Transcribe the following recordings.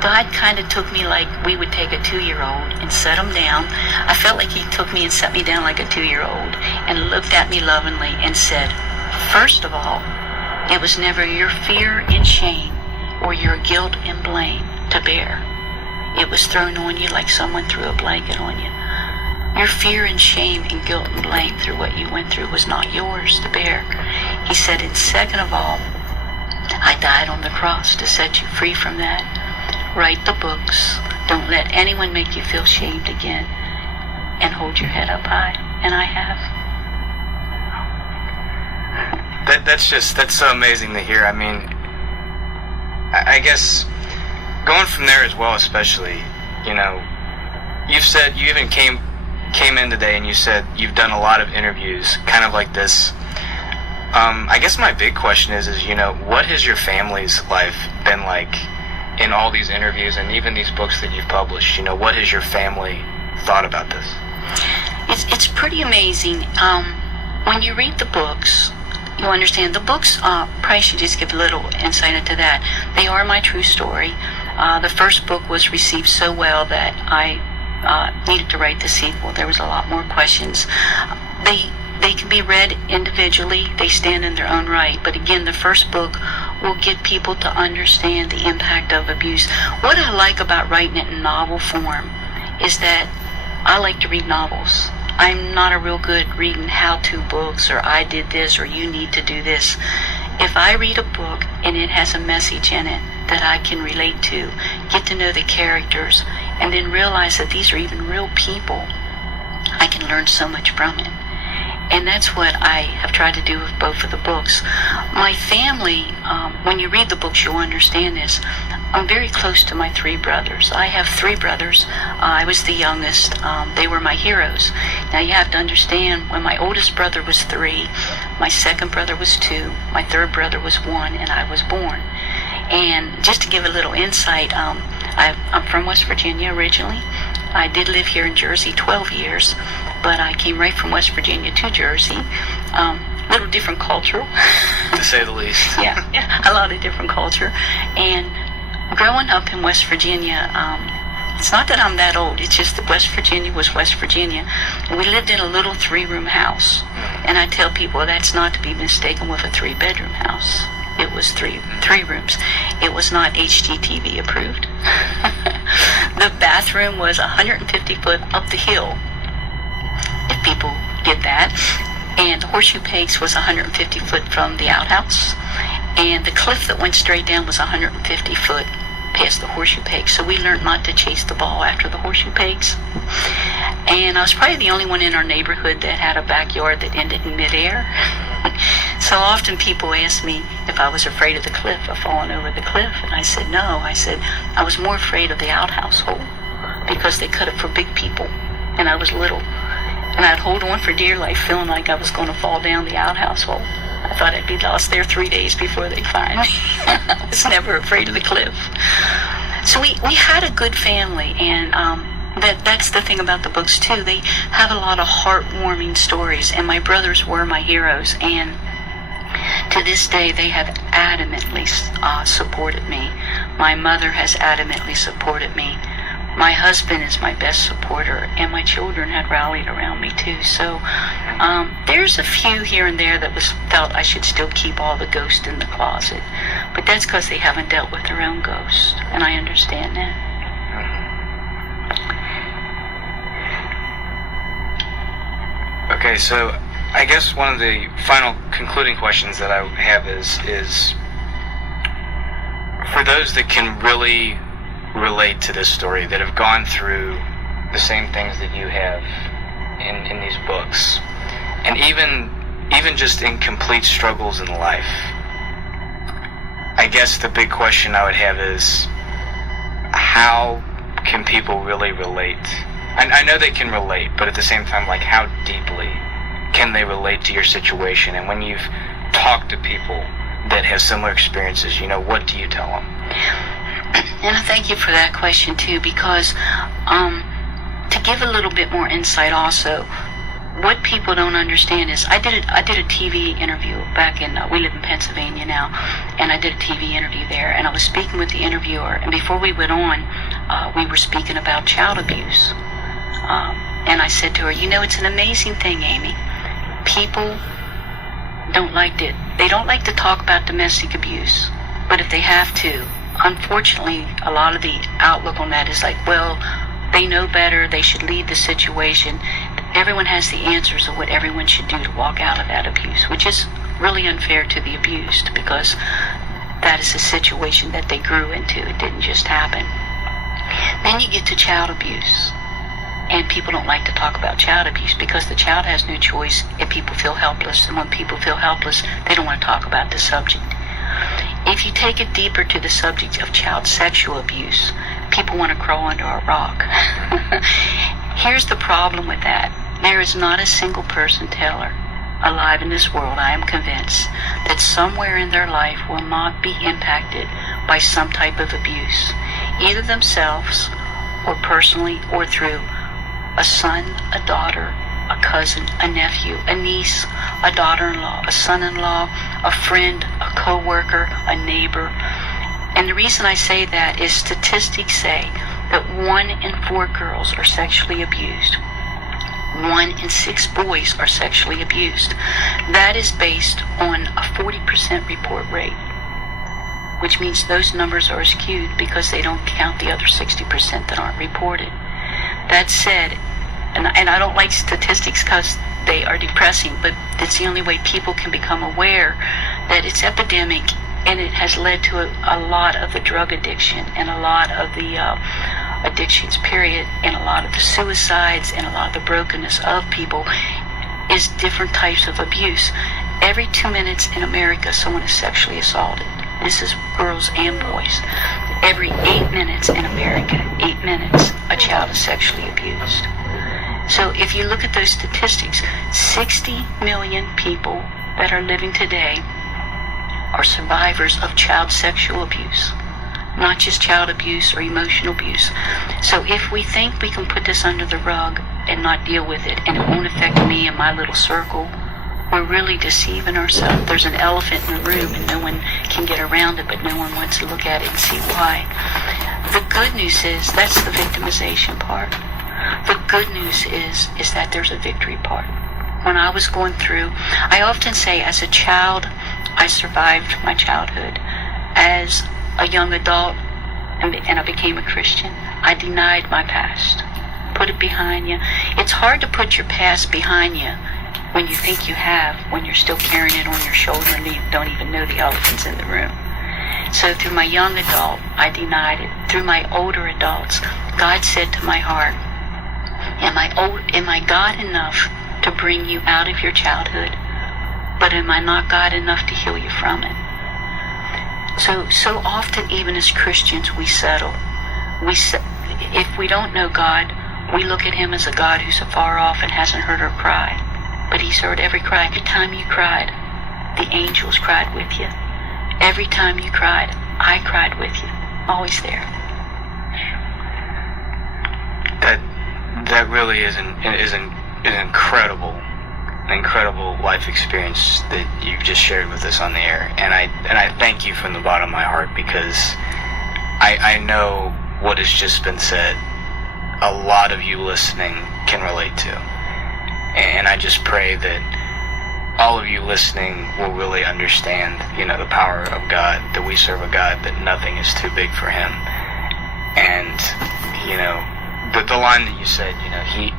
God kind of took me like we would take a 2-year-old and set him down. I felt like he took me and set me down like a 2-year-old and looked at me lovingly and said, first of all, it was never your fear and shame or your guilt and blame to bear. It was thrown on you like someone threw a blanket on you. Your fear and shame and guilt and blame through what you went through was not yours to bear. He said, and second of all, I died on the cross to set you free from that. Write the books. Don't let anyone make you feel shamed again. And hold your head up high. And I have. That's so amazing to hear. I mean, I guess going from there as well, especially, you know, you've said you even came in today and you said you've done a lot of interviews kind of like this. I guess my big question is, you know, what has your family's life been like in all these interviews and even these books that you've published? You know, what has your family thought about this? It's pretty amazing. When you read the books, you understand the books. Probably should just give a little insight into that. They are my true story. The first book was received so well that I needed to write the sequel. There was a lot more questions. They can be read individually. They stand in their own right. But again, the first book will get people to understand the impact of abuse. What I like about writing it in novel form is that I like to read novels. I'm not a real good reading how-to books or I did this or you need to do this. If I read a book and it has a message in it that I can relate to, get to know the characters, and then realize that these are even real people, I can learn so much from it. And that's what I have tried to do with both of the books. My family, when you read the books, you'll understand this. I'm very close to my 3 brothers. I have 3 brothers. I was the youngest. They were my heroes. Now you have to understand, when my oldest brother was 3, my second brother was 2, my third brother was 1, and I was born. And just to give a little insight, I'm from West Virginia originally. I did live here in Jersey 12 years, but I came right from West Virginia to Jersey. Little different culture. To say the least. Yeah, a lot of different culture. And growing up in West Virginia, it's not that I'm that old, it's just that West Virginia was West Virginia. We lived in a little 3-room house. And I tell people that's not to be mistaken with a 3-bedroom house. It was three rooms. It was not HGTV approved. The bathroom was 150 foot up the hill, if people get that. And the horseshoe pegs was 150 foot from the outhouse. And the cliff that went straight down was 150 foot past the horseshoe pegs. So we learned not to chase the ball after the horseshoe pegs. And I was probably the only one in our neighborhood that had a backyard that ended in midair. So often people ask me if I was afraid of the cliff, of falling over the cliff. And I said no. I said I was more afraid of the outhouse hole because they cut it for big people. And I was little. And I'd hold on for dear life feeling like I was going to fall down the outhouse hole. I thought I'd be lost there 3 days before they'd find me. I was never afraid of the cliff. So we had a good family, and that's the thing about the books too. They have a lot of heartwarming stories, and my brothers were my heroes, and to this day they have adamantly supported me. My mother has adamantly supported me. My husband is my best supporter, and my children had rallied around me too. So there's a few here and there that felt I should still keep all the ghosts in the closet, but that's because they haven't dealt with their own ghosts, and I understand that. Okay, so I guess one of the final concluding questions that I have is for those that can really relate to this story, that have gone through the same things that you have in these books, and even just in complete struggles in life. I guess the big question I would have is, how can people really relate? I know they can relate, but at the same time, like, how deeply can they relate to your situation? And when you've talked to people that have similar experiences, you know, what do you tell them? And I thank you for that question too, because to give a little bit more insight also, what people don't understand is I did a TV interview back in, we live in Pennsylvania now, and I did a TV interview there, and I was speaking with the interviewer, and before we went on, we were speaking about child abuse. And I said to her, you know, it's an amazing thing, Amy. People they don't like to talk about domestic abuse, but if they have to, unfortunately, a lot of the outlook on that is like, well, they know better, they should leave the situation. Everyone has the answers of what everyone should do to walk out of that abuse, which is really unfair to the abused, because that is a situation that they grew into. It didn't just happen. Then you get to child abuse. And people don't like to talk about child abuse because the child has no choice and people feel helpless. And when people feel helpless, they don't want to talk about the subject. If you take it deeper to the subject of child sexual abuse, people want to crawl under a rock. Here's the problem with that. There is not a single person, Taylor, alive in this world, I am convinced, that somewhere in their life will not be impacted by some type of abuse, either themselves or personally or through a son, a daughter, a cousin, a nephew, a niece, a daughter-in-law, a son-in-law, a friend, a co-worker, a neighbor. And the reason I say that is statistics say that 1 in 4 girls are sexually abused. 1 in 6 boys are sexually abused. That is based on a 40% report rate, which means those numbers are skewed because they don't count the other 60% that aren't reported. That said, and I don't like statistics because they are depressing, but it's the only way people can become aware that it's epidemic, and it has led to a lot of the drug addiction and a lot of the addictions, period, and a lot of the suicides and a lot of the brokenness of people is different types of abuse. Every 2 minutes in America, someone is sexually assaulted. This is girls and boys. Every 8 minutes in America, 8 minutes, a child is sexually abused. So if you look at those statistics, 60 million people that are living today are survivors of child sexual abuse, not just child abuse or emotional abuse. So if we think we can put this under the rug and not deal with it, and it won't affect me and my little circle, we're really deceiving ourselves. There's an elephant in the room and no one can get around it, but no one wants to look at it and see why. The good news is that's the victimization part. The good news is that there's a victory part. When I was going through, I often say as a child, I survived my childhood. As a young adult, and I became a Christian, I denied my past. Put it behind you. It's hard to put your past behind you when you think you have, when you're still carrying it on your shoulder and you don't even know the elephant's in the room. So through my young adult, I denied it. Through my older adults, God said to my heart, am I God enough to bring you out of your childhood, but am I not God enough to heal you from it? So often, even as Christians, we settle. If we don't know God, we look at him as a God who's afar off and hasn't heard our cry. But he's heard every cry. Every time you cried, the angels cried with you. Every time you cried, I cried with you. Always there. That really is an incredible life experience that you've just shared with us on the air, and I thank you from the bottom of my heart, because I know what has just been said, a lot of you listening can relate to, and I just pray that all of you listening will really understand, the power of God, that we serve a God that nothing is too big for him, and the line that you said, he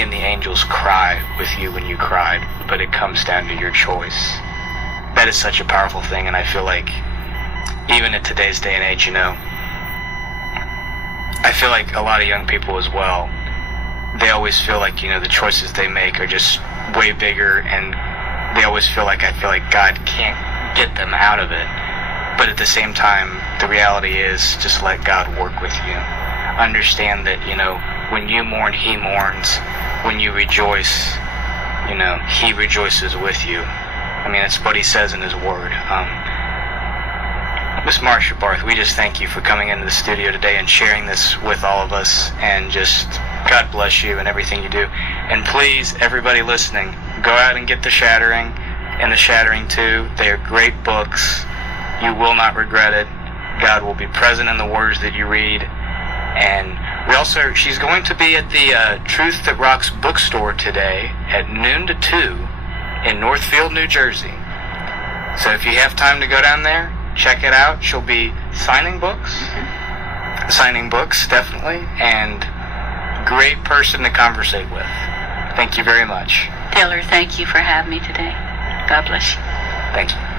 and the angels cry with you when you cried, but it comes down to your choice. That is such a powerful thing, and I feel like even in today's day and age, I feel like a lot of young people as well, they always feel like, the choices they make are just way bigger, and they always feel like, God can't get them out of it. But at the same time, the reality is just let God work with you. Understand that, when you mourn, he mourns. When you rejoice, he rejoices with you. I mean, that's what he says in his word. Miss Marsha, Barth, we just thank you for coming into the studio today and sharing this with all of us, and just God bless you and everything you do. And please, everybody listening, go out and get The Shattering and The Shattering 2. They are great books. You will not regret it. God will be present in the words that you read. And she's going to be at the Truth That Rocks bookstore today at noon to 2 in Northfield, New Jersey. So if you have time to go down there, check it out. She'll be signing books. Signing books, definitely. And great person to conversate with. Thank you very much. Taylor, thank you for having me today. God bless you. Thank you.